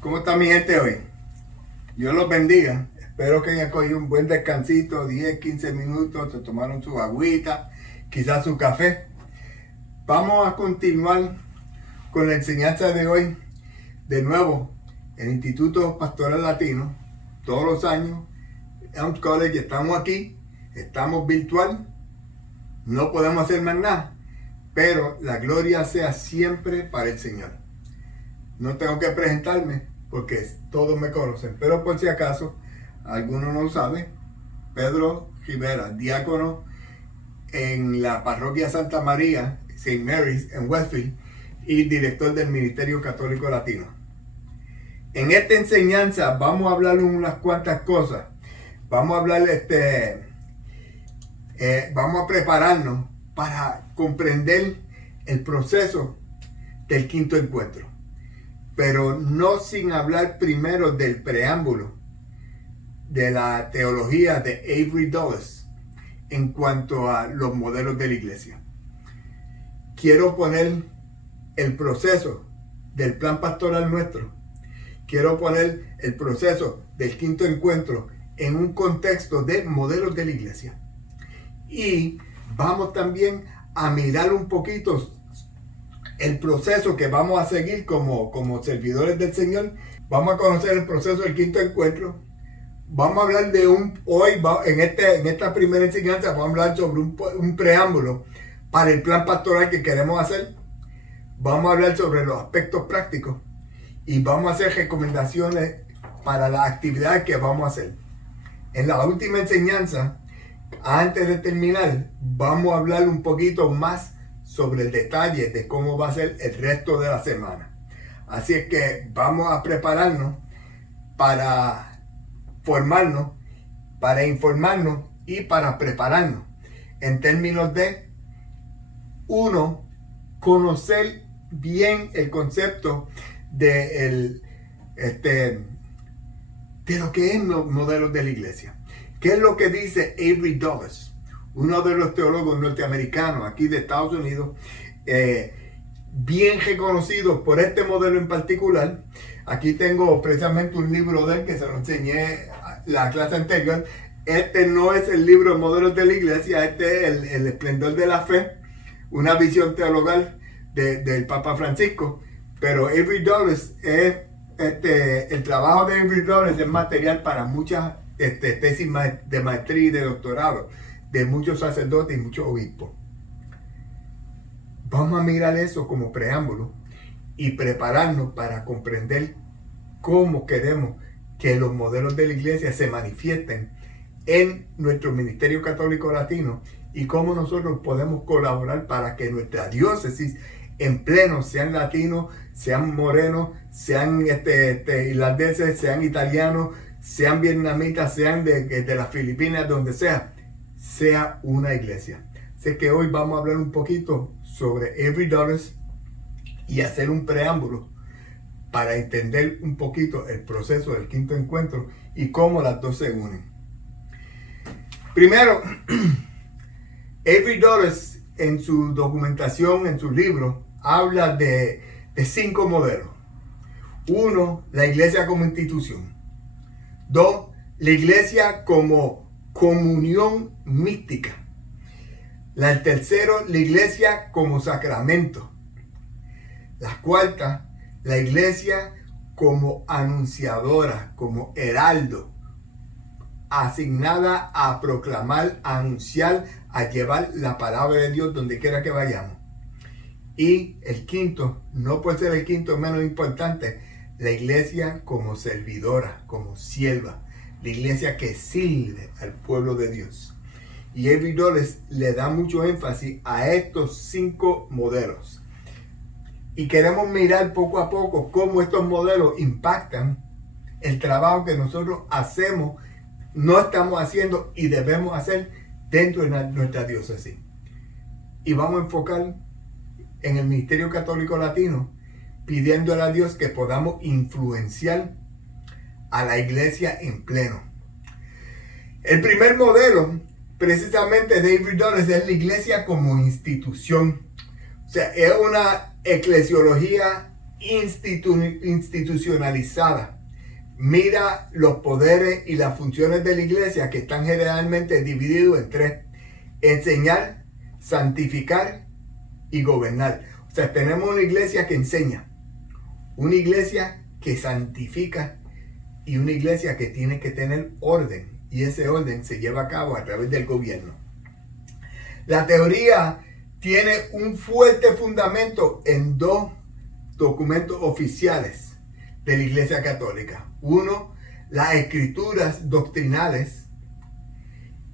¿Cómo está mi gente hoy? Dios los bendiga. Espero que hayan cogido un buen descansito, 10, 15 minutos, se tomaron su agüita, quizás su café. Vamos a continuar con la enseñanza de hoy. De nuevo, el Instituto Pastoral Latino, todos los años, Elms College, estamos aquí, estamos virtual, no podemos hacer más nada, pero la gloria sea siempre para el Señor. No tengo que presentarme porque todos me conocen, pero por si acaso alguno no lo sabe, Pedro Rivera, diácono en la parroquia Santa María, St. Mary's en Westfield, y director del Ministerio Católico Latino. En esta enseñanza vamos a hablar unas cuantas cosas. Vamos a hablar, vamos a prepararnos para comprender el proceso del quinto encuentro, pero no sin hablar primero del preámbulo de la teología de Avery Dulles en cuanto a los modelos de la iglesia. Quiero poner el proceso del plan pastoral nuestro, quiero poner el proceso del quinto encuentro en un contexto de modelos de la iglesia. Y vamos también a mirar un poquito el proceso que vamos a seguir como servidores del Señor. Vamos a conocer el proceso del quinto encuentro. Vamos a hablar de en esta primera enseñanza, vamos a hablar sobre un preámbulo para el plan pastoral que queremos hacer. Vamos a hablar sobre los aspectos prácticos y vamos a hacer recomendaciones para las actividades que vamos a hacer. En la última enseñanza, antes de terminar, vamos a hablar un poquito más sobre el detalle de cómo va a ser el resto de la semana. Así es que vamos a prepararnos para formarnos, para informarnos y para prepararnos en términos de, uno, conocer bien el concepto de lo que es los modelos de la iglesia. ¿Qué es lo que dice Avery Dulles, uno de los teólogos norteamericanos aquí de Estados Unidos, bien reconocido por este modelo en particular? Aquí tengo precisamente un libro de él que se lo enseñé la clase anterior. Este no es el libro de modelos de la iglesia, este es el esplendor de la fe, una visión teologal del Papa Francisco. Pero Avery Dulles es el trabajo de Avery Dulles es material para muchas tesis de maestría y de doctorado de muchos sacerdotes y muchos obispos. Vamos a mirar eso como preámbulo y prepararnos para comprender cómo queremos que los modelos de la iglesia se manifiesten en nuestro Ministerio Católico Latino y cómo nosotros podemos colaborar para que nuestra diócesis en pleno sean latinos, sean morenos, sean irlandeses, sean italianos, sean vietnamitas, sean de las Filipinas, donde sea una iglesia. Así que hoy vamos a hablar un poquito sobre Avery Dulles y hacer un preámbulo para entender un poquito el proceso del quinto encuentro y cómo las dos se unen. Primero, Avery Dulles en su documentación, en su libro, habla de 5 modelos. 1, la iglesia como institución. 2, la iglesia como comunión mística. El tercero, la iglesia como sacramento. La cuarta, la iglesia como anunciadora, como heraldo, asignada a proclamar, a anunciar, a llevar la palabra de Dios donde quiera que vayamos. Y el quinto, no por ser el quinto menos importante, la iglesia como servidora, como sierva, la iglesia que sirve al pueblo de Dios. Y Avery Dulles le da mucho énfasis a estos 5 modelos. Y queremos mirar poco a poco cómo estos modelos impactan el trabajo que nosotros hacemos, no estamos haciendo y debemos hacer dentro de nuestra diócesis. Y vamos a enfocar en el Ministerio Católico Latino, pidiéndole a Dios que podamos influenciar a la iglesia en pleno. El primer modelo, precisamente de Avery Dulles, es la iglesia como institución. O sea, es una eclesiología institucionalizada. Mira los poderes y las funciones de la iglesia, que están generalmente divididos en tres: enseñar, santificar y gobernar. O sea, tenemos una iglesia que enseña, una iglesia que santifica y una iglesia que tiene que tener orden, y ese orden se lleva a cabo a través del gobierno. La teoría tiene un fuerte fundamento en dos documentos oficiales de la Iglesia Católica. Uno, las escrituras doctrinales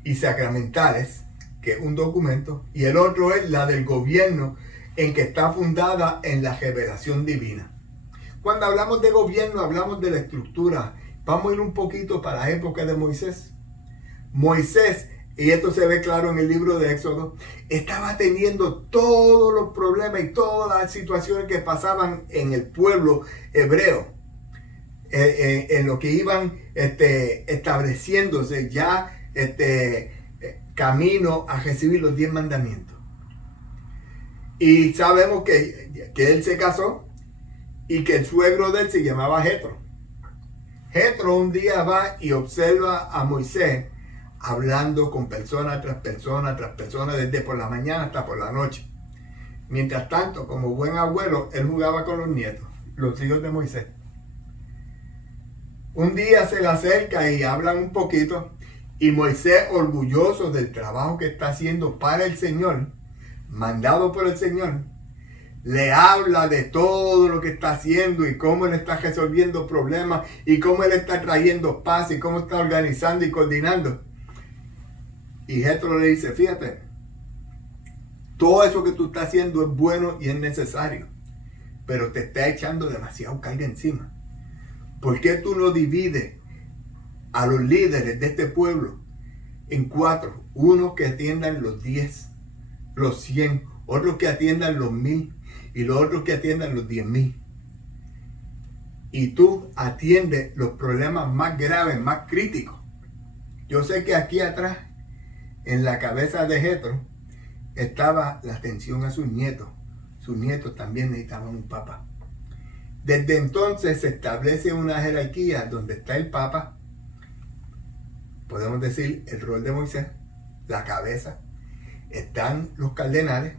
y sacramentales, que es un documento, y el otro es la del gobierno, en que está fundada en la revelación divina. Cuando hablamos de gobierno, hablamos de la estructura. Vamos a ir un poquito para la época de Moisés. Moisés, y esto se ve claro en el libro de Éxodo, estaba teniendo todos los problemas y todas las situaciones que pasaban en el pueblo hebreo, en lo que iban estableciéndose ya camino a recibir los 10 mandamientos. Y sabemos que él se casó y que el suegro de él se llamaba Jetro. Jetro un día va y observa a Moisés hablando con persona tras persona tras persona, desde por la mañana hasta por la noche. Mientras tanto, como buen abuelo, él jugaba con los nietos, los hijos de Moisés. Un día se le acerca y hablan un poquito, y Moisés, orgulloso del trabajo que está haciendo para el Señor, mandado por el Señor, le habla de todo lo que está haciendo y cómo él está resolviendo problemas y cómo él está trayendo paz y cómo está organizando y coordinando. Y Jetro le dice: fíjate, todo eso que tú estás haciendo es bueno y es necesario, pero te está echando demasiado carga encima. ¿Por qué tú no divides a los líderes de este pueblo en 4? Unos que atiendan los 10, los 100, otros que atiendan los 1000 y los otros que atiendan los 10,000. Y tú atiendes los problemas más graves, más críticos. Yo sé que aquí atrás, en la cabeza de Jetro, estaba la atención a sus nietos. Sus nietos también necesitaban un papa. Desde entonces se establece una jerarquía donde está el papa, podemos decir el rol de Moisés, la cabeza. Están los cardenales,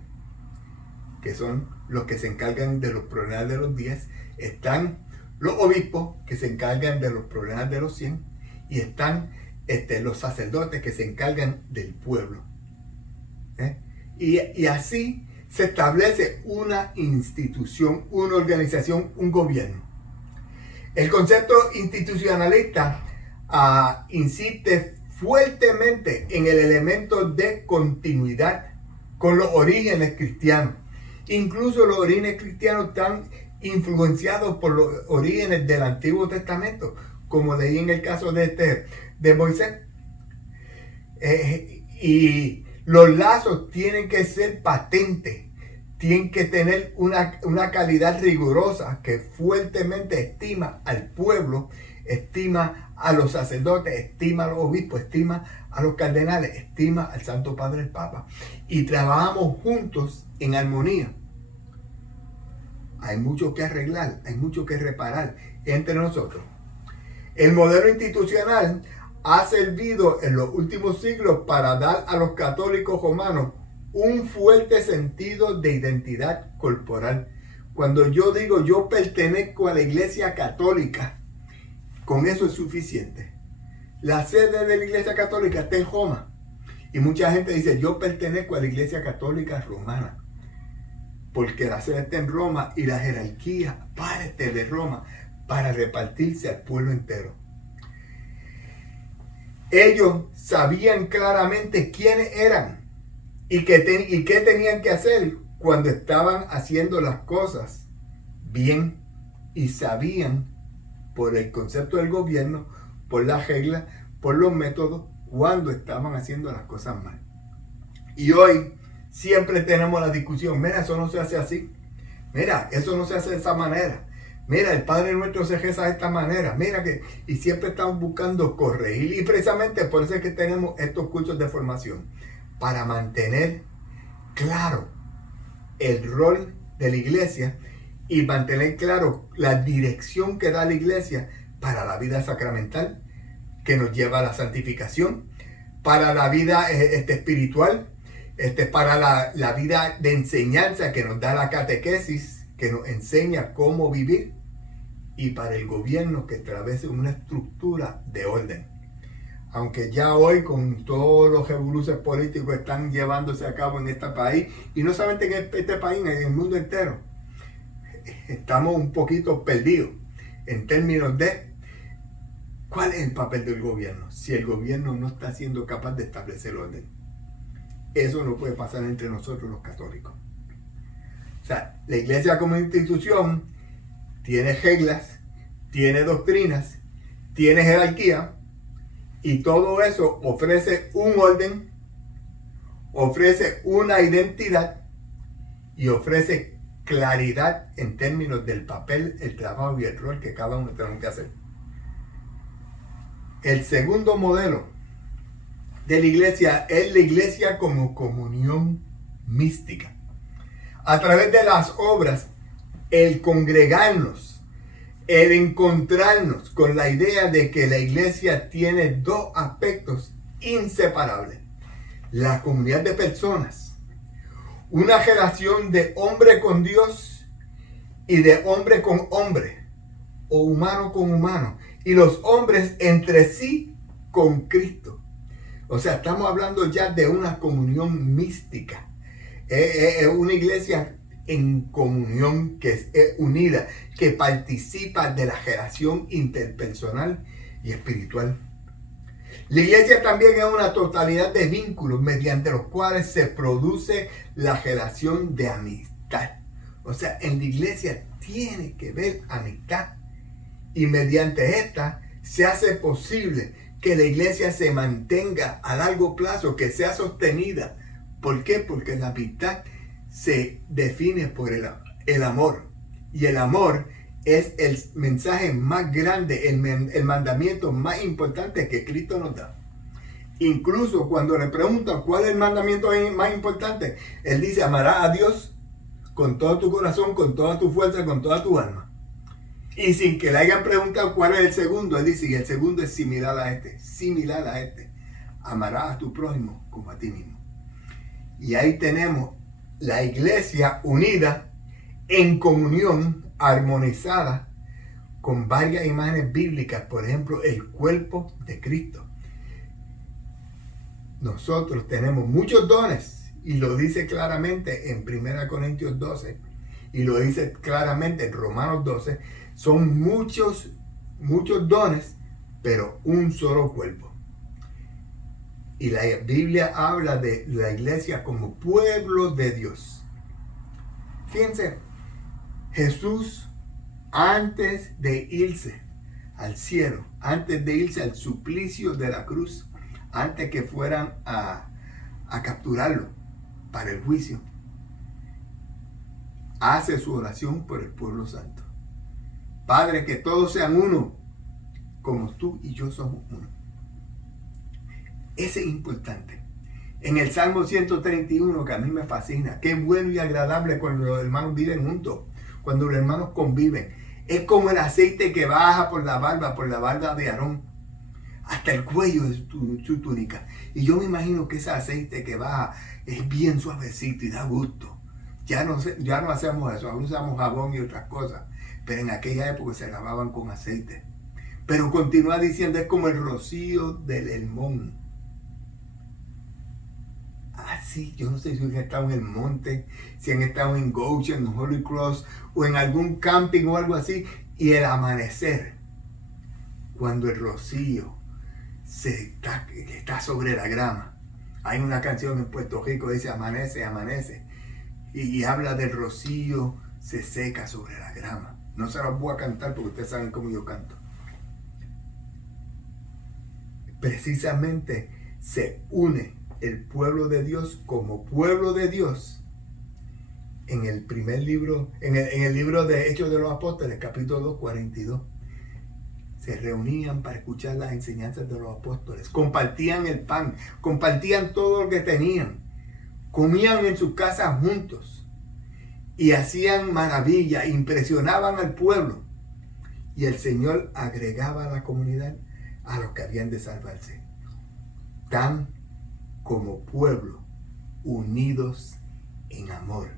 que son los que se encargan de los problemas de los 10. Están los obispos, que se encargan de los problemas de los 100. Y están los sacerdotes, que se encargan del pueblo. Y así se establece una institución, una organización, un gobierno. El concepto institucionalista insiste fuertemente en el elemento de continuidad con los orígenes cristianos. Incluso los orígenes cristianos están influenciados por los orígenes del Antiguo Testamento, como leí en el caso de Moisés. Y los lazos tienen que ser patentes, tienen que tener una calidad rigurosa que fuertemente estima al pueblo, estima a los sacerdotes, estima a los obispos, estima a los cardenales, estima al Santo Padre el Papa. Y trabajamos juntos en armonía. Hay mucho que arreglar, hay mucho que reparar entre nosotros. El modelo institucional ha servido en los últimos siglos para dar a los católicos romanos un fuerte sentido de identidad corporal. Cuando yo digo yo pertenezco a la Iglesia Católica, con eso es suficiente. La sede de la Iglesia Católica está en Roma, y mucha gente dice: yo pertenezco a la Iglesia Católica Romana, porque la sede está en Roma y la jerarquía parte de Roma para repartirse al pueblo entero. Ellos sabían claramente quiénes eran y qué tenían que hacer cuando estaban haciendo las cosas bien, y sabían por el concepto del gobierno, por las reglas, por los métodos, cuando estaban haciendo las cosas mal. Y hoy siempre tenemos la discusión: mira, eso no se hace así, mira, eso no se hace de esa manera, mira, el Padre Nuestro se reza de esta manera, mira que... Y siempre estamos buscando corregir, y precisamente por eso es que tenemos estos cursos de formación, para mantener claro el rol de la iglesia y mantener claro la dirección que da la iglesia para la vida sacramental, que nos lleva a la santificación, para la vida espiritual, para la vida de enseñanza que nos da la catequesis, que nos enseña cómo vivir, y para el gobierno que establece una estructura de orden. Aunque ya hoy con todos los revoluciones políticos están llevándose a cabo en este país, y no solamente en este país, en el mundo entero, estamos un poquito perdidos en términos de cuál es el papel del gobierno, si el gobierno no está siendo capaz de establecer orden. Eso no puede pasar entre nosotros los católicos. O sea, la iglesia como institución tiene reglas, tiene doctrinas, tiene jerarquía, y todo eso ofrece un orden, ofrece una identidad y ofrece claridad en términos del papel, el trabajo y el rol que cada uno tenemos que hacer. El segundo modelo de la iglesia es la iglesia como comunión mística. A través de las obras, el congregarnos, el encontrarnos con la idea de que la iglesia tiene dos aspectos inseparables: la comunidad de personas, una relación de hombre con Dios y de hombre con hombre, o humano con humano, y los hombres entre sí con Cristo. O sea, estamos hablando ya de una comunión mística. Es una iglesia en comunión, que es unida, que participa de la relación interpersonal y espiritual. La iglesia también es una totalidad de vínculos mediante los cuales se produce la relación de amistad. O sea, en la iglesia tiene que ver amistad, y mediante esta se hace posible que la iglesia se mantenga a largo plazo, que sea sostenida. ¿Por qué? Porque la amistad se define por el amor. Y el amor es el mensaje más grande, el mandamiento más importante que Cristo nos da. Incluso cuando le preguntan cuál es el mandamiento más importante, Él dice: amarás a Dios con todo tu corazón, con toda tu fuerza, con toda tu alma. Y sin que le hayan preguntado cuál es el segundo, Él dice: y el segundo es similar a este. Amarás a tu prójimo como a ti mismo. Y ahí tenemos la iglesia unida en comunión, armonizada, con varias imágenes bíblicas. Por ejemplo, el cuerpo de Cristo. Nosotros tenemos muchos dones, y lo dice claramente en 1 Corintios 12, y lo dice claramente en Romanos 12. Son muchos dones, pero un solo cuerpo. Y la Biblia habla de la iglesia como pueblo de Dios. Fíjense, Jesús, antes de irse al cielo, antes de irse al suplicio de la cruz, antes que fueran a capturarlo para el juicio, hace su oración por el pueblo santo. Padre, que todos sean uno, como tú y yo somos uno. Ese es importante. En el Salmo 131, que a mí me fascina, qué bueno y agradable cuando los hermanos viven juntos, cuando los hermanos conviven. Es como el aceite que baja por la barba de Aarón, hasta el cuello de su túnica. Y yo me imagino que ese aceite que baja es bien suavecito y da gusto. Ya no hacemos eso, ahora usamos jabón y otras cosas. Pero en aquella época se lavaban con aceite. Pero continúa diciendo: es como el rocío del Hermón. Así, yo no sé si han estado en el monte, si han estado en Goshen, en Holy Cross, o en algún camping o algo así. Y el amanecer, cuando el rocío está sobre la grama. Hay una canción en Puerto Rico que dice: amanece, amanece. Y habla del rocío, se seca sobre la grama. No se los voy a cantar porque ustedes saben cómo yo canto. Precisamente se une el pueblo de Dios como pueblo de Dios en el primer libro, en el libro de Hechos de los Apóstoles, capítulo 2, 42. Se reunían para escuchar las enseñanzas de los apóstoles, compartían el pan, compartían todo lo que tenían, comían en sus casas juntos y hacían maravillas, impresionaban al pueblo. Y el Señor agregaba a la comunidad a los que habían de salvarse. Tan como pueblo, unidos en amor.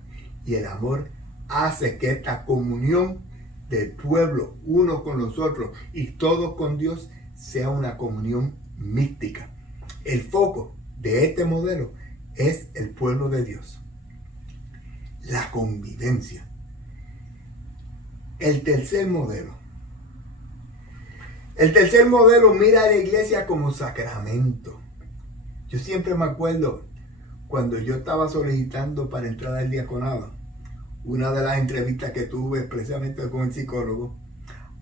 Y el amor hace que esta comunión del pueblo, uno con los otros y todos con Dios, sea una comunión mística. El foco de este modelo es el pueblo de Dios. La convivencia. El tercer modelo. El tercer modelo mira a la iglesia como sacramento. Yo siempre me acuerdo cuando yo estaba solicitando para entrar al diaconado, una de las entrevistas que tuve precisamente con el psicólogo,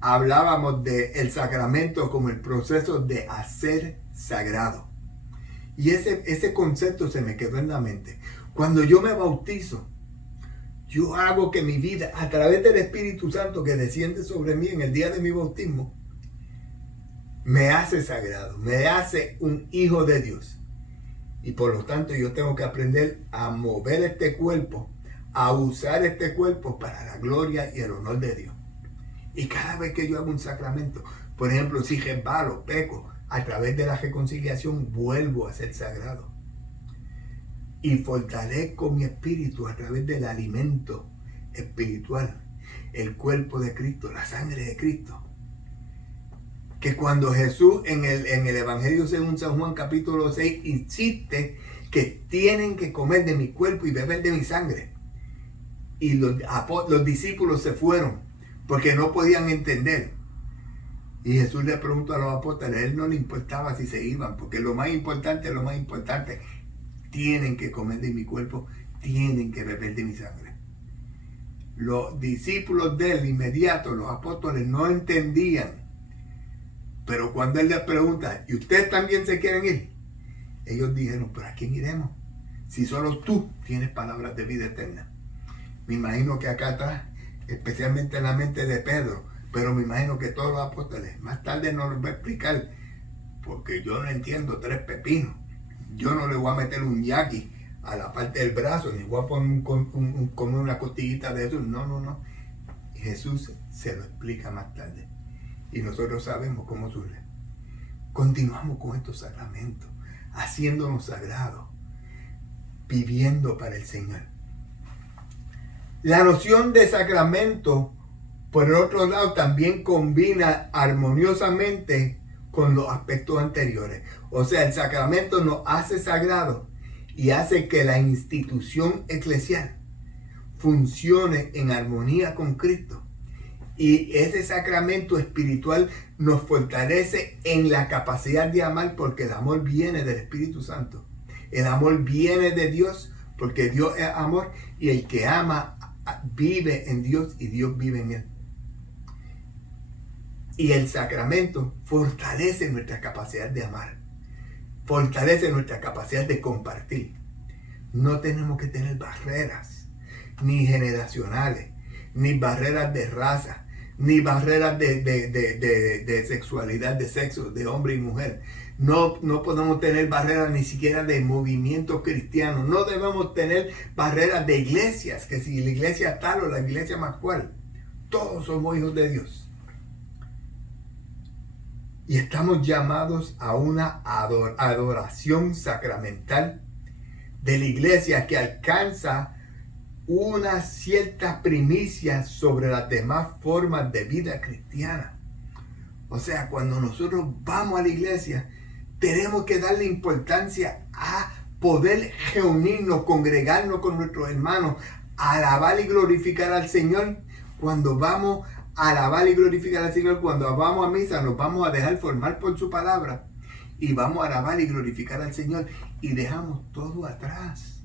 hablábamos del sacramento como el proceso de hacer sagrado. Y ese concepto se me quedó en la mente. Cuando yo me bautizo, yo hago que mi vida, a través del Espíritu Santo que desciende sobre mí en el día de mi bautismo, me hace sagrado, me hace un hijo de Dios. Y por lo tanto yo tengo que aprender a mover este cuerpo, a usar este cuerpo para la gloria y el honor de Dios. Y cada vez que yo hago un sacramento, por ejemplo, si resbalo, peco, a través de la reconciliación vuelvo a ser sagrado. Y fortalezco mi espíritu a través del alimento espiritual, el cuerpo de Cristo, la sangre de Cristo. Que cuando Jesús en el Evangelio según San Juan capítulo 6 insiste que tienen que comer de mi cuerpo y beber de mi sangre. Y los discípulos se fueron porque no podían entender. Y Jesús le preguntó a los apóstoles, a él no le importaba si se iban, porque lo más importante, tienen que comer de mi cuerpo, tienen que beber de mi sangre. Los discípulos de él inmediato, los apóstoles, no entendían. Pero cuando él les pregunta, ¿y ustedes también se quieren ir? Ellos dijeron, ¿pero a quién iremos? Si solo tú tienes palabras de vida eterna. Me imagino que acá atrás, especialmente en la mente de Pedro, pero me imagino que todos los apóstoles, más tarde nos lo voy a explicar, porque yo no entiendo tres pepinos. Yo no le voy a meter un yaqui a la parte del brazo, ni voy a poner como una costillita de eso. No. Jesús se lo explica más tarde. Y nosotros sabemos cómo surge. Continuamos con estos sacramentos, haciéndonos sagrados, viviendo para el Señor. La noción de sacramento, por el otro lado, también combina armoniosamente con los aspectos anteriores. O sea, el sacramento nos hace sagrados y hace que la institución eclesial funcione en armonía con Cristo. Y ese sacramento espiritual nos fortalece en la capacidad de amar, porque el amor viene del Espíritu Santo. El amor viene de Dios, porque Dios es amor, y el que ama vive en Dios y Dios vive en él. Y el sacramento fortalece nuestra capacidad de amar, fortalece nuestra capacidad de compartir. No tenemos que tener barreras, ni generacionales, ni barreras de raza, ni barreras de sexualidad, de sexo, de hombre y mujer. No podemos tener barreras ni siquiera de movimientos cristianos. No debemos tener barreras de iglesias, que si la iglesia tal o la iglesia más cual. Todos somos hijos de Dios. Y estamos llamados a una adoración sacramental de la iglesia que alcanza una cierta primicia sobre las demás formas de vida cristiana. O sea, cuando nosotros vamos a la iglesia, tenemos que darle importancia a poder reunirnos, congregarnos con nuestros hermanos, alabar y glorificar al Señor. Cuando vamos a alabar y glorificar al Señor, cuando vamos a misa, nos vamos a dejar formar por su palabra y vamos a alabar y glorificar al Señor y dejamos todo atrás.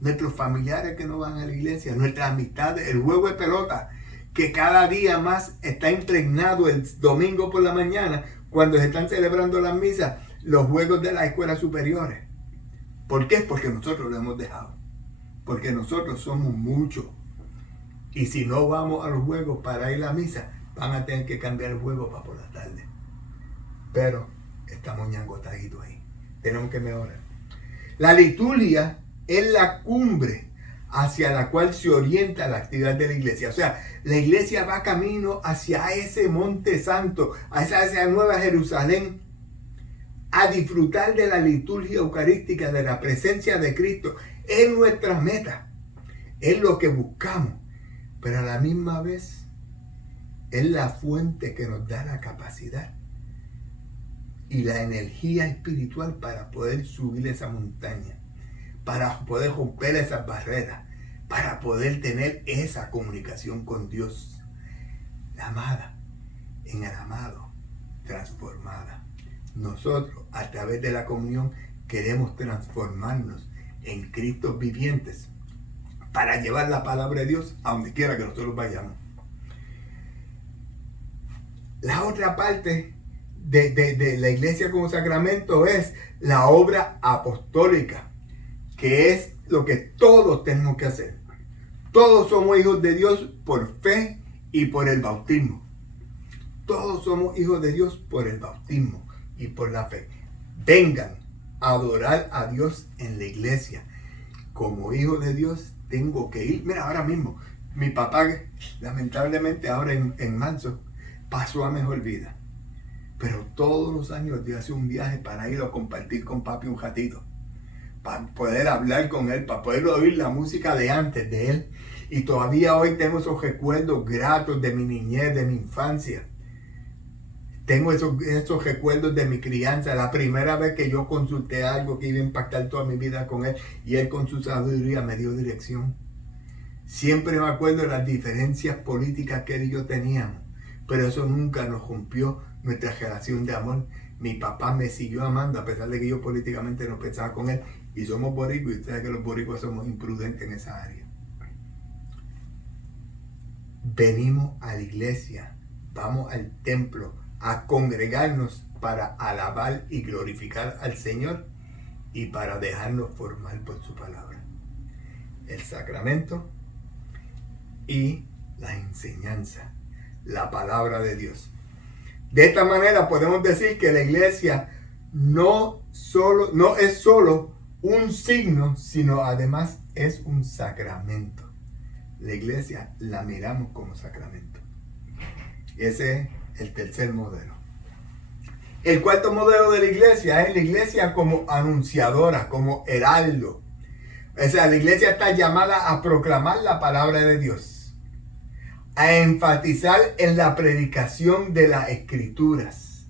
Nuestros familiares que no van a la iglesia, nuestras amistades, el juego de pelota que cada día más está impregnado el domingo por la mañana cuando se están celebrando las misas, los juegos de las escuelas superiores. ¿Por qué? Porque nosotros lo hemos dejado. Porque nosotros somos muchos. Y si no vamos a los juegos para ir a la misa, van a tener que cambiar el juego para por la tarde. Pero estamos ñangotaditos ahí. Tenemos que mejorar. La liturgia es la cumbre hacia la cual se orienta la actividad de la iglesia. O sea, la iglesia va camino hacia ese monte santo, hacia esa nueva Jerusalén, a disfrutar de la liturgia eucarística, de la presencia de Cristo. Es nuestra meta, es lo que buscamos, pero a la misma vez es la fuente que nos da la capacidad y la energía espiritual para poder subir esa montaña, para poder romper esas barreras, para poder tener esa comunicación con Dios. La amada en el amado, transformada. Nosotros, a través de la comunión, queremos transformarnos en Cristos vivientes para llevar la palabra de Dios a donde quiera que nosotros vayamos. La otra parte de la iglesia como sacramento es la obra apostólica, que es lo que todos tenemos que hacer. Todos somos hijos de Dios por fe y por el bautismo. Todos somos hijos de Dios por el bautismo y por la fe. Vengan a adorar a Dios en la iglesia. Como hijo de Dios tengo que ir. Mira, ahora mismo, mi papá, lamentablemente ahora en marzo, pasó a mejor vida. Pero todos los años yo hacía un viaje para ir a compartir con papi un ratito, para poder hablar con él, para poder oír la música de antes de él. Y todavía hoy tengo esos recuerdos gratos de mi niñez, de mi infancia. Tengo esos recuerdos de mi crianza, la primera vez que yo consulté algo que iba a impactar toda mi vida con él, y él con su sabiduría me dio dirección. Siempre me acuerdo de las diferencias políticas que él y yo teníamos, pero eso nunca nos rompió nuestra relación de amor. Mi papá me siguió amando a pesar de que yo políticamente no pensaba con él, y somos boricuas, y ustedes que los boricuas somos imprudentes en esa área. Venimos a la iglesia, vamos al templo a congregarnos para alabar y glorificar al Señor y para dejarnos formar por su palabra. El sacramento y la enseñanza, la palabra de Dios. De esta manera podemos decir que la iglesia no es solo un signo, sino además es un sacramento. La iglesia la miramos como sacramento. Ese es el tercer modelo. El cuarto modelo de la iglesia es la iglesia como anunciadora, como heraldo. O sea, la iglesia está llamada a proclamar la palabra de Dios, a enfatizar en la predicación de las escrituras.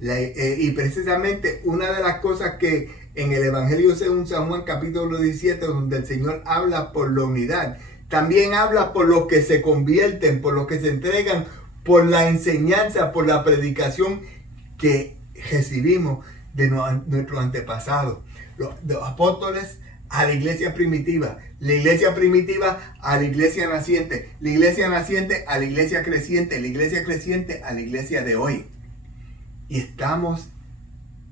Y precisamente una de las cosas que en el Evangelio según San Juan capítulo 17, donde el Señor habla por la unidad, también habla por los que se convierten, por los que se entregan, por la enseñanza, por la predicación que recibimos de nuestros antepasados. Los apóstoles a la iglesia primitiva a la iglesia naciente, la iglesia naciente a la iglesia creciente a la iglesia de hoy. Y estamos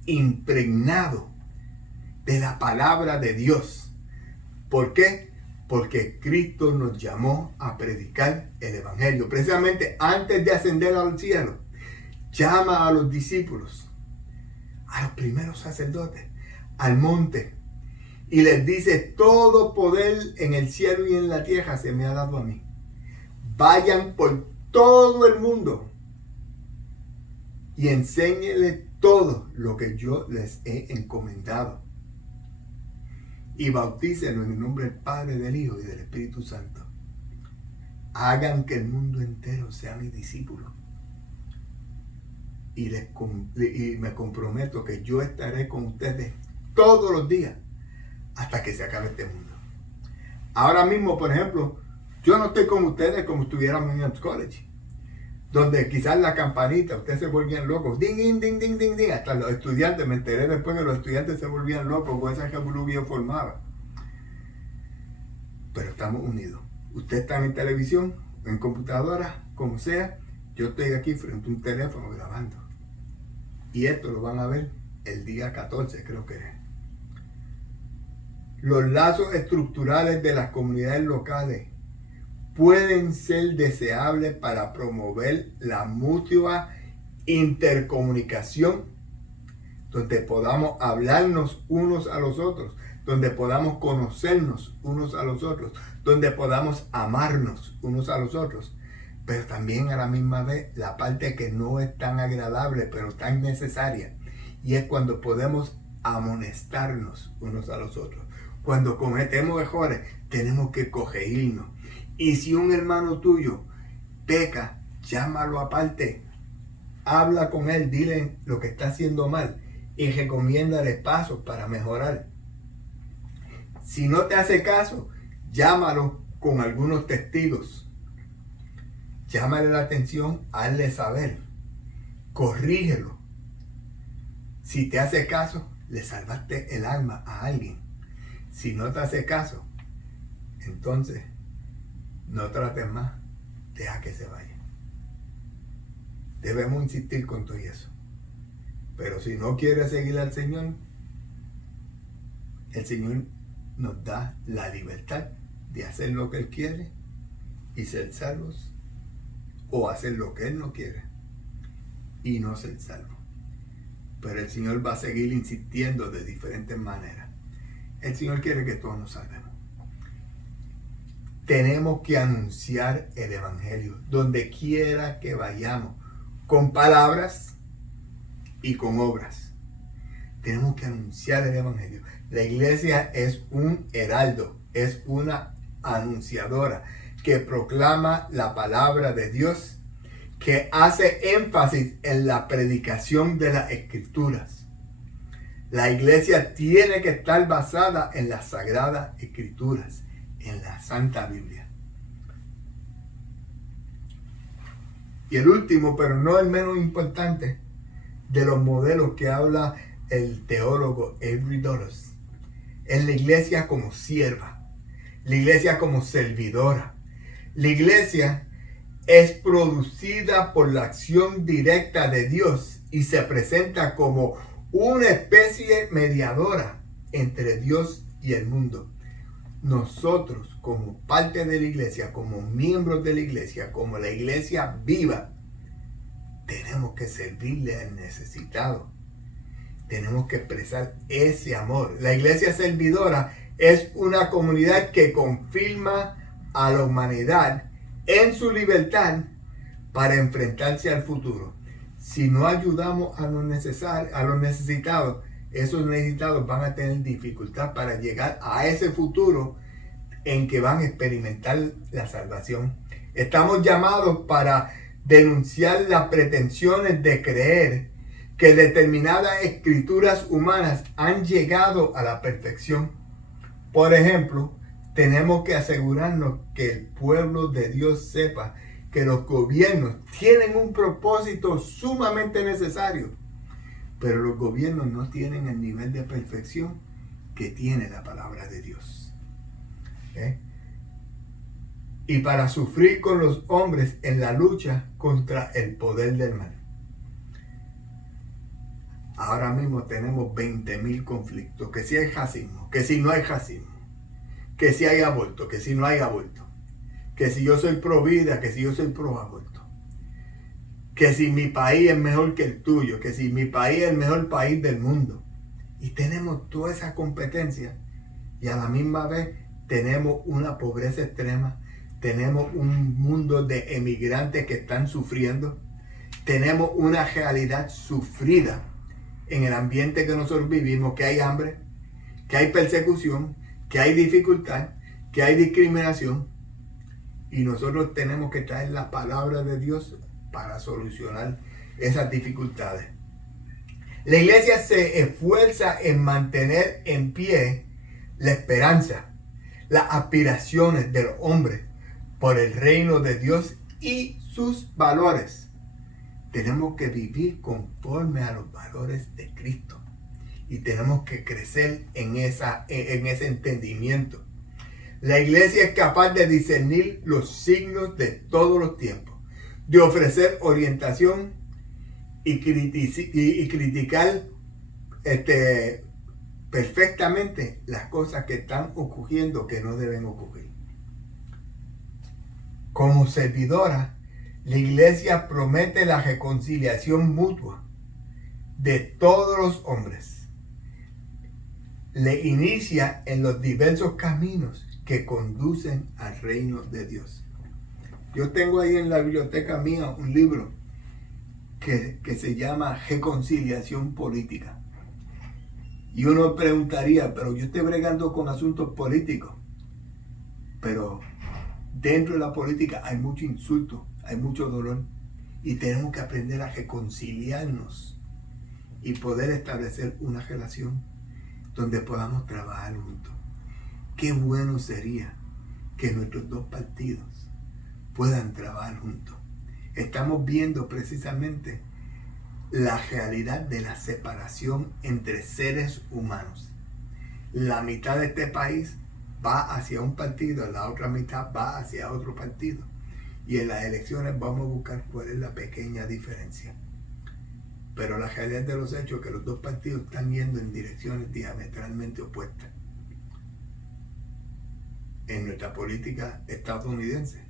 impregnados de la palabra de Dios. ¿Por qué? Porque Cristo nos llamó a predicar el Evangelio. Precisamente antes de ascender al cielo, llama a los discípulos, a los primeros sacerdotes, al monte, y les dice: todo poder en el cielo y en la tierra se me ha dado a mí. Vayan por todo el mundo y enséñenles todo lo que yo les he encomendado. Y bautícenlos en el nombre del Padre, del Hijo y del Espíritu Santo. Hagan que el mundo entero sea mi discípulo. Y me comprometo que yo estaré con ustedes todos los días hasta que se acabe este mundo. Ahora mismo, por ejemplo, yo no estoy con ustedes como estuviéramos en el college, donde quizás la campanita, ustedes se volvían locos, ding, ding, ding, ding, ding, ding, hasta los estudiantes, me enteré después que los estudiantes se volvían locos con esa revolú que yo formaba. Pero estamos unidos. Ustedes están en televisión, en computadora, como sea, yo estoy aquí frente a un teléfono grabando. Y esto lo van a ver el día 14, creo que es. Los lazos estructurales de las comunidades locales pueden ser deseables para promover la mutua intercomunicación, donde podamos hablarnos unos a los otros, donde podamos conocernos unos a los otros, donde podamos amarnos unos a los otros, pero también a la misma vez la parte que no es tan agradable, pero tan necesaria, y es cuando podemos amonestarnos unos a los otros. Cuando cometemos errores, tenemos que corregirnos. Y si un hermano tuyo peca, llámalo aparte, habla con él, dile lo que está haciendo mal y recomiéndale pasos para mejorar. Si no te hace caso, llámalo con algunos testigos. Llámale la atención, hazle saber, corrígelo. Si te hace caso, le salvaste el alma a alguien. Si no te hace caso, entonces no trates más, deja que se vaya. Debemos insistir con todo eso. Pero si no quieres seguir al Señor, el Señor nos da la libertad de hacer lo que Él quiere y ser salvos, o hacer lo que Él no quiere y no ser salvo. Pero el Señor va a seguir insistiendo de diferentes maneras. El Señor quiere que todos nos salvemos. Tenemos que anunciar el Evangelio donde quiera que vayamos, con palabras y con obras. Tenemos que anunciar el Evangelio. La iglesia es un heraldo, es una anunciadora que proclama la palabra de Dios, que hace énfasis en la predicación de las Escrituras. La iglesia tiene que estar basada en las Sagradas Escrituras, en la Santa Biblia. Y el último, pero no el menos importante, de los modelos que habla el teólogo Avery Dulles, es la iglesia como sierva, la iglesia como servidora. La iglesia es producida por la acción directa de Dios y se presenta como una especie mediadora entre Dios y el mundo. Nosotros, como parte de la iglesia, como miembros de la iglesia, como la iglesia viva, tenemos que servirle al necesitado. Tenemos que expresar ese amor. La iglesia servidora es una comunidad que confirma a la humanidad en su libertad para enfrentarse al futuro. Si no ayudamos a los necesitados, esos necesitados van a tener dificultad para llegar a ese futuro en que van a experimentar la salvación. Estamos llamados para denunciar las pretensiones de creer que determinadas escrituras humanas han llegado a la perfección. Por ejemplo, tenemos que asegurarnos que el pueblo de Dios sepa que los gobiernos tienen un propósito sumamente necesario, pero los gobiernos no tienen el nivel de perfección que tiene la palabra de Dios. Y para sufrir con los hombres en la lucha contra el poder del mal. Ahora mismo tenemos 20,000 conflictos, que si hay racismo, que si no hay racismo, que si hay aborto, que si no hay aborto, que si yo soy pro vida, que si yo soy pro aborto, que si mi país es mejor que el tuyo, que si mi país es el mejor país del mundo. Y tenemos toda esa competencia y a la misma vez tenemos una pobreza extrema, tenemos un mundo de emigrantes que están sufriendo, tenemos una realidad sufrida en el ambiente que nosotros vivimos, que hay hambre, que hay persecución, que hay dificultad, que hay discriminación, y nosotros tenemos que traer la palabra de Dios para solucionar esas dificultades. La iglesia se esfuerza en mantener en pie la esperanza, las aspiraciones de los hombres por el reino de Dios y sus valores. Tenemos que vivir conforme a los valores de Cristo y tenemos que crecer en ese entendimiento. La iglesia es capaz de discernir los signos de todos los tiempos, de ofrecer orientación y criticar perfectamente las cosas que están ocurriendo que no deben ocurrir. Como servidora, la iglesia promete la reconciliación mutua de todos los hombres. le inicia en los diversos caminos que conducen al reino de Dios. Yo tengo ahí en la biblioteca mía un libro que se llama Reconciliación Política. Y uno preguntaría, pero yo estoy bregando con asuntos políticos. Pero dentro de la política hay mucho insulto, hay mucho dolor. Y tenemos que aprender a reconciliarnos y poder establecer una relación donde podamos trabajar juntos. Qué bueno sería que nuestros dos partidos puedan trabajar juntos. Estamos viendo precisamente la realidad de la separación entre seres humanos. La mitad de este país va hacia un partido, la otra mitad va hacia otro partido. Y en las elecciones vamos a buscar cuál es la pequeña diferencia. Pero la realidad de los hechos es que los dos partidos están yendo en direcciones diametralmente opuestas. En nuestra política estadounidense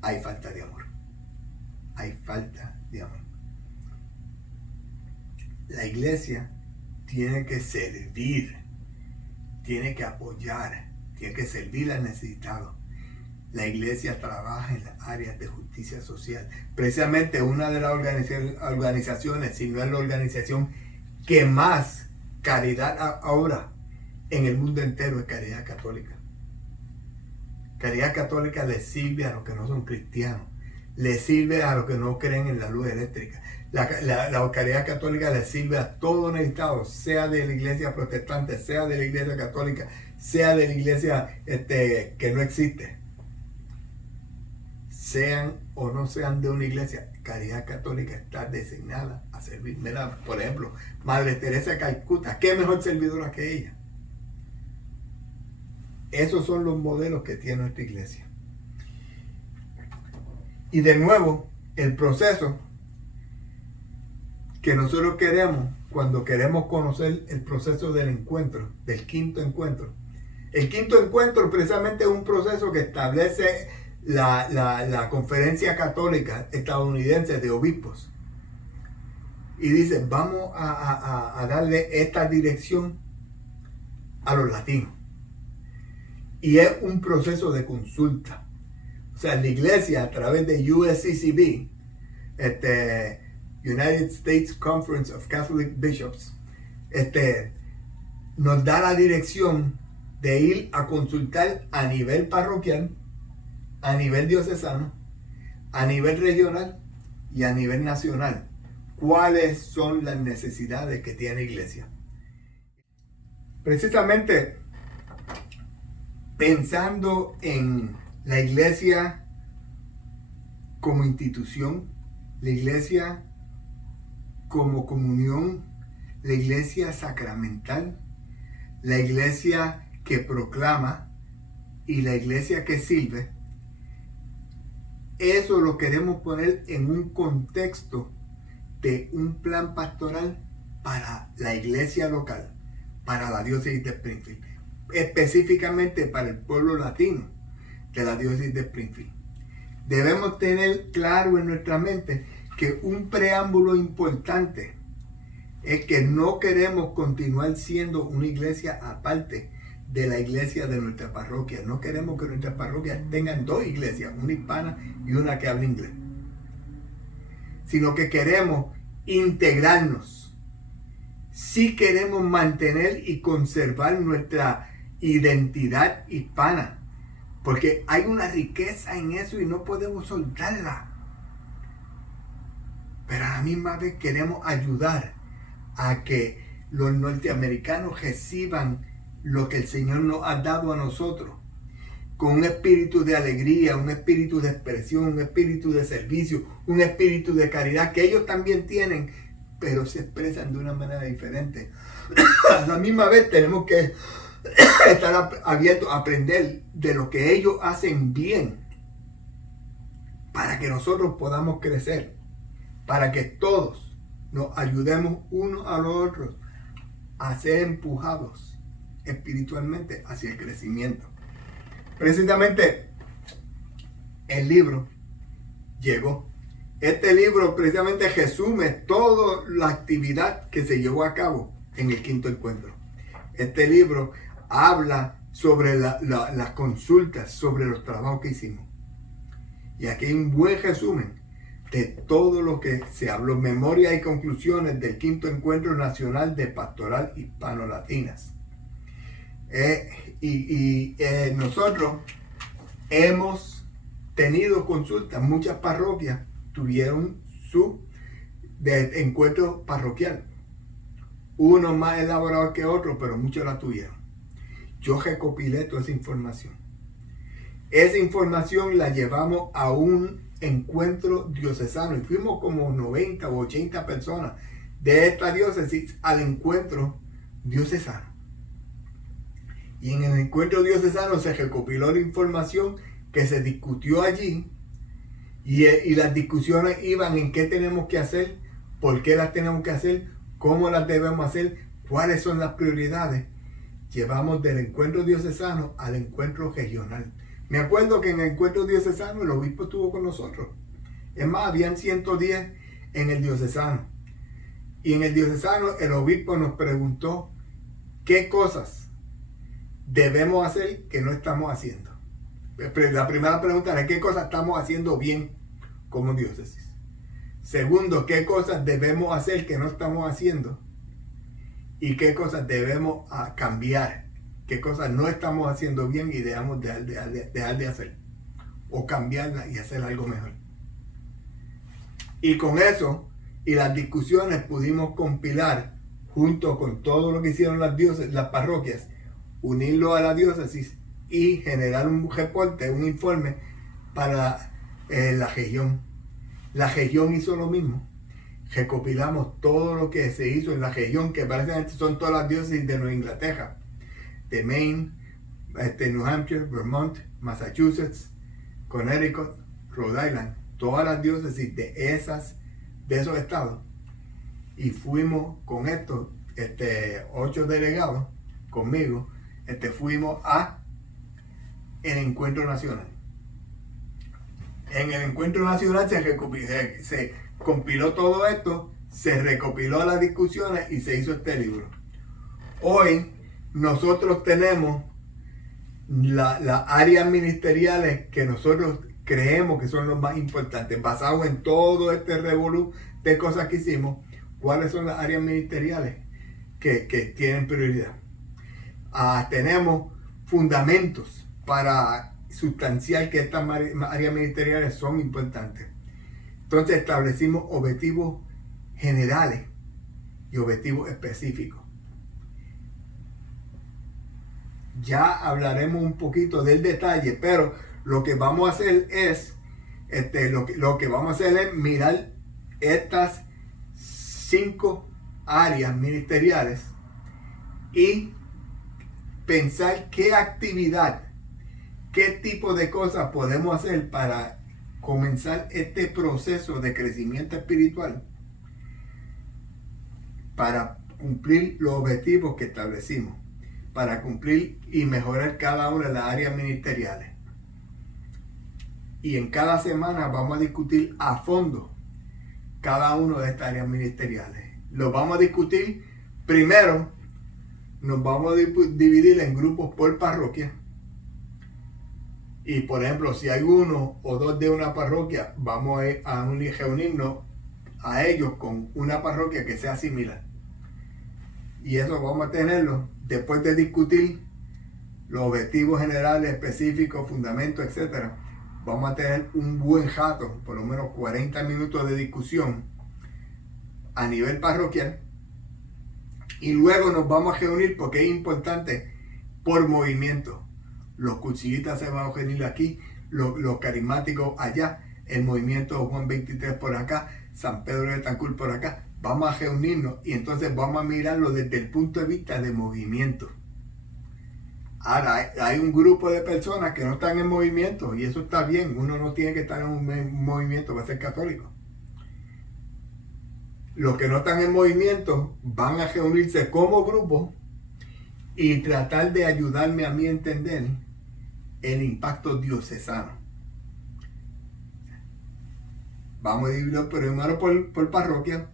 hay falta de amor. Hay falta de amor. La iglesia tiene que servir, tiene que apoyar, tiene que servir al necesitado. La iglesia trabaja en las áreas de justicia social. Precisamente una de las organizaciones, si no es la organización que más caridad ahora en el mundo entero, es Caridad Católica. Caridad Católica le sirve a los que no son cristianos, le sirve a los que no creen en la luz eléctrica. La Caridad Católica le sirve a todo necesitado, sea de la iglesia protestante, sea de la iglesia católica, sea de la iglesia que no existe. Sean o no sean de una iglesia, Caridad Católica está designada a servir. Mira, por ejemplo, Madre Teresa de Calcuta, ¿qué mejor servidora que ella? Esos son los modelos que tiene nuestra iglesia. Y de nuevo, el proceso que nosotros queremos, cuando queremos conocer el proceso del encuentro, del quinto encuentro. El quinto encuentro precisamente es un proceso que establece la Conferencia Católica Estadounidense de Obispos. Y dice, vamos a darle esta dirección a los latinos. Y es un proceso de consulta. O sea, la iglesia a través de USCCB, United States Conference of Catholic Bishops, nos da la dirección de ir a consultar a nivel parroquial, a nivel diocesano, a nivel regional y a nivel nacional. ¿Cuáles son las necesidades que tiene la iglesia? Precisamente pensando en la iglesia como institución, la iglesia como comunión, la iglesia sacramental, la iglesia que proclama y la iglesia que sirve, eso lo queremos poner en un contexto de un plan pastoral para la iglesia local, para la diócesis de Springfield, específicamente para el pueblo latino de la diócesis de Springfield. Debemos tener claro en nuestra mente que un preámbulo importante es que no queremos continuar siendo una iglesia aparte de la iglesia de nuestra parroquia. No queremos que nuestras parroquias tengan dos iglesias, una hispana y una que habla inglés, sino que queremos integrarnos. Sí queremos mantener y conservar nuestra identidad hispana, porque hay una riqueza en eso y no podemos soltarla. Pero a la misma vez queremos ayudar a que los norteamericanos reciban lo que el Señor nos ha dado a nosotros, con un espíritu de alegría, un espíritu de expresión, un espíritu de servicio, un espíritu de caridad que ellos también tienen, pero se expresan de una manera diferente. A la misma vez tenemos que estar abiertos a aprender de lo que ellos hacen bien, para que nosotros podamos crecer, para que todos nos ayudemos unos a los otros a ser empujados espiritualmente hacia el crecimiento. Precisamente el libro llegó. Este libro precisamente resume toda la actividad que se llevó a cabo en el quinto encuentro. Este libro habla sobre las consultas, sobre los trabajos que hicimos. Y aquí hay un buen resumen de todo lo que se habló, memorias y conclusiones del quinto encuentro nacional de pastoral hispano-latinas. Nosotros hemos tenido consultas, muchas parroquias tuvieron su encuentro parroquial, uno más elaborado que otro, pero muchos la tuvieron. Yo recopilé toda esa información. Esa información la llevamos a un encuentro diocesano y fuimos como 90 o 80 personas de esta diócesis al encuentro diocesano. Y en el encuentro diocesano se recopiló la información que se discutió allí y las discusiones iban en qué tenemos que hacer, por qué las tenemos que hacer, cómo las debemos hacer, cuáles son las prioridades. Llevamos del encuentro diocesano al encuentro regional. Me acuerdo que en el encuentro diocesano el obispo estuvo con nosotros. Es más, habían 110 en el diocesano. Y en el diocesano el obispo nos preguntó qué cosas debemos hacer que no estamos haciendo. La primera pregunta era qué cosas estamos haciendo bien como diócesis. Segundo, qué cosas debemos hacer que no estamos haciendo. Y qué cosas debemos cambiar. Qué cosas no estamos haciendo bien y debemos dejar de hacer. O cambiarlas y hacer algo mejor. Y con eso y las discusiones pudimos compilar junto con todo lo que hicieron las parroquias, unirlo a la diócesis y generar un reporte, un informe para la región. La región hizo lo mismo. Recopilamos todo lo que se hizo en la región, que básicamente son todas las diócesis de Nueva Inglaterra, de Maine, New Hampshire, Vermont, Massachusetts, Connecticut, Rhode Island, todas las diócesis de esos estados. Y fuimos con estos 8 delegados conmigo, fuimos a el encuentro nacional. En el encuentro nacional se compiló todo esto, se recopiló las discusiones y se hizo este libro. Hoy nosotros tenemos las áreas ministeriales que nosotros creemos que son los más importantes, basados en todo este revolú de cosas que hicimos. ¿Cuáles son las áreas ministeriales que tienen prioridad? Tenemos fundamentos para sustanciar que estas áreas ministeriales son importantes. Entonces establecimos objetivos generales y objetivos específicos. Ya hablaremos un poquito del detalle, pero lo que vamos a hacer es lo que vamos a hacer es mirar estas 5 áreas ministeriales y pensar qué actividad, qué tipo de cosas podemos hacer para comenzar este proceso de crecimiento espiritual para cumplir los objetivos que establecimos, para cumplir y mejorar cada una de las áreas ministeriales. Y en cada semana vamos a discutir a fondo cada una de estas áreas ministeriales. Lo vamos a discutir primero, nos vamos a dividir en grupos por parroquia. Y por ejemplo, si hay 1 o 2 de una parroquia, vamos a reunirnos a ellos con una parroquia que sea similar. Y eso vamos a tenerlo después de discutir los objetivos generales, específicos, fundamentos, etc. Vamos a tener un buen rato, por lo menos 40 minutos de discusión a nivel parroquial. Y luego nos vamos a reunir, porque es importante, por movimiento. Los cursillistas se van a reunir aquí, los carismáticos allá, el movimiento Juan 23 por acá, San Pedro de Tancur por acá. Vamos a reunirnos y entonces vamos a mirarlo desde el punto de vista de movimiento. Ahora, hay un grupo de personas que no están en movimiento y eso está bien. Uno no tiene que estar en un movimiento para ser católico. Los que no están en movimiento van a reunirse como grupo y tratar de ayudarme a mí a entender el impacto diocesano. Vamos a dividirlo primero por parroquia,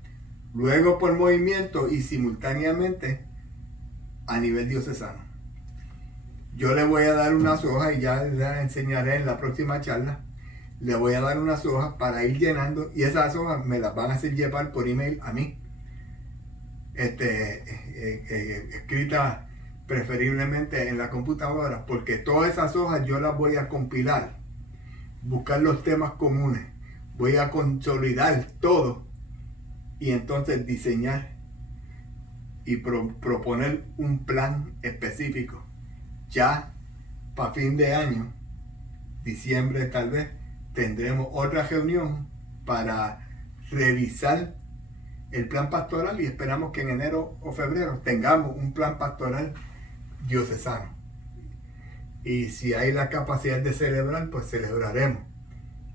luego por movimiento y simultáneamente a nivel diocesano. Yo le voy a dar unas hojas y ya les enseñaré en la próxima charla. Le voy a dar unas hojas para ir llenando y esas hojas me las van a hacer llevar por email a mí. Escritas preferiblemente en la computadora, porque todas esas hojas yo las voy a compilar, buscar los temas comunes, voy a consolidar todo y entonces diseñar y proponer un plan específico. Ya para fin de año, diciembre tal vez, tendremos otra reunión para revisar el plan pastoral y esperamos que en enero o febrero tengamos un plan pastoral diocesano. Y si hay la capacidad de celebrar, pues celebraremos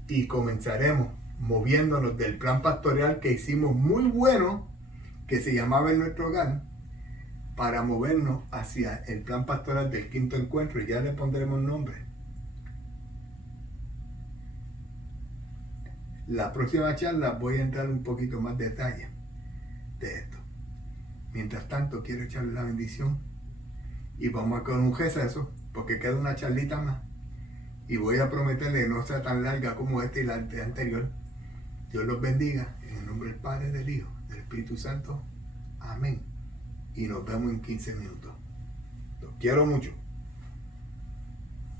y comenzaremos moviéndonos del plan pastoral que hicimos muy bueno, que se llamaba En Nuestro Hogar, para movernos hacia el plan pastoral del quinto encuentro, y ya le pondremos nombre. La próxima charla voy a entrar un poquito más detalle de esto. Mientras tanto, quiero echarle la bendición y vamos a con un receso porque queda una charlita más y voy a prometerle que no sea tan larga como esta y la anterior. Dios los bendiga en el nombre del Padre, del Hijo, del Espíritu Santo. Amén. Y nos vemos en 15 minutos. Los quiero mucho.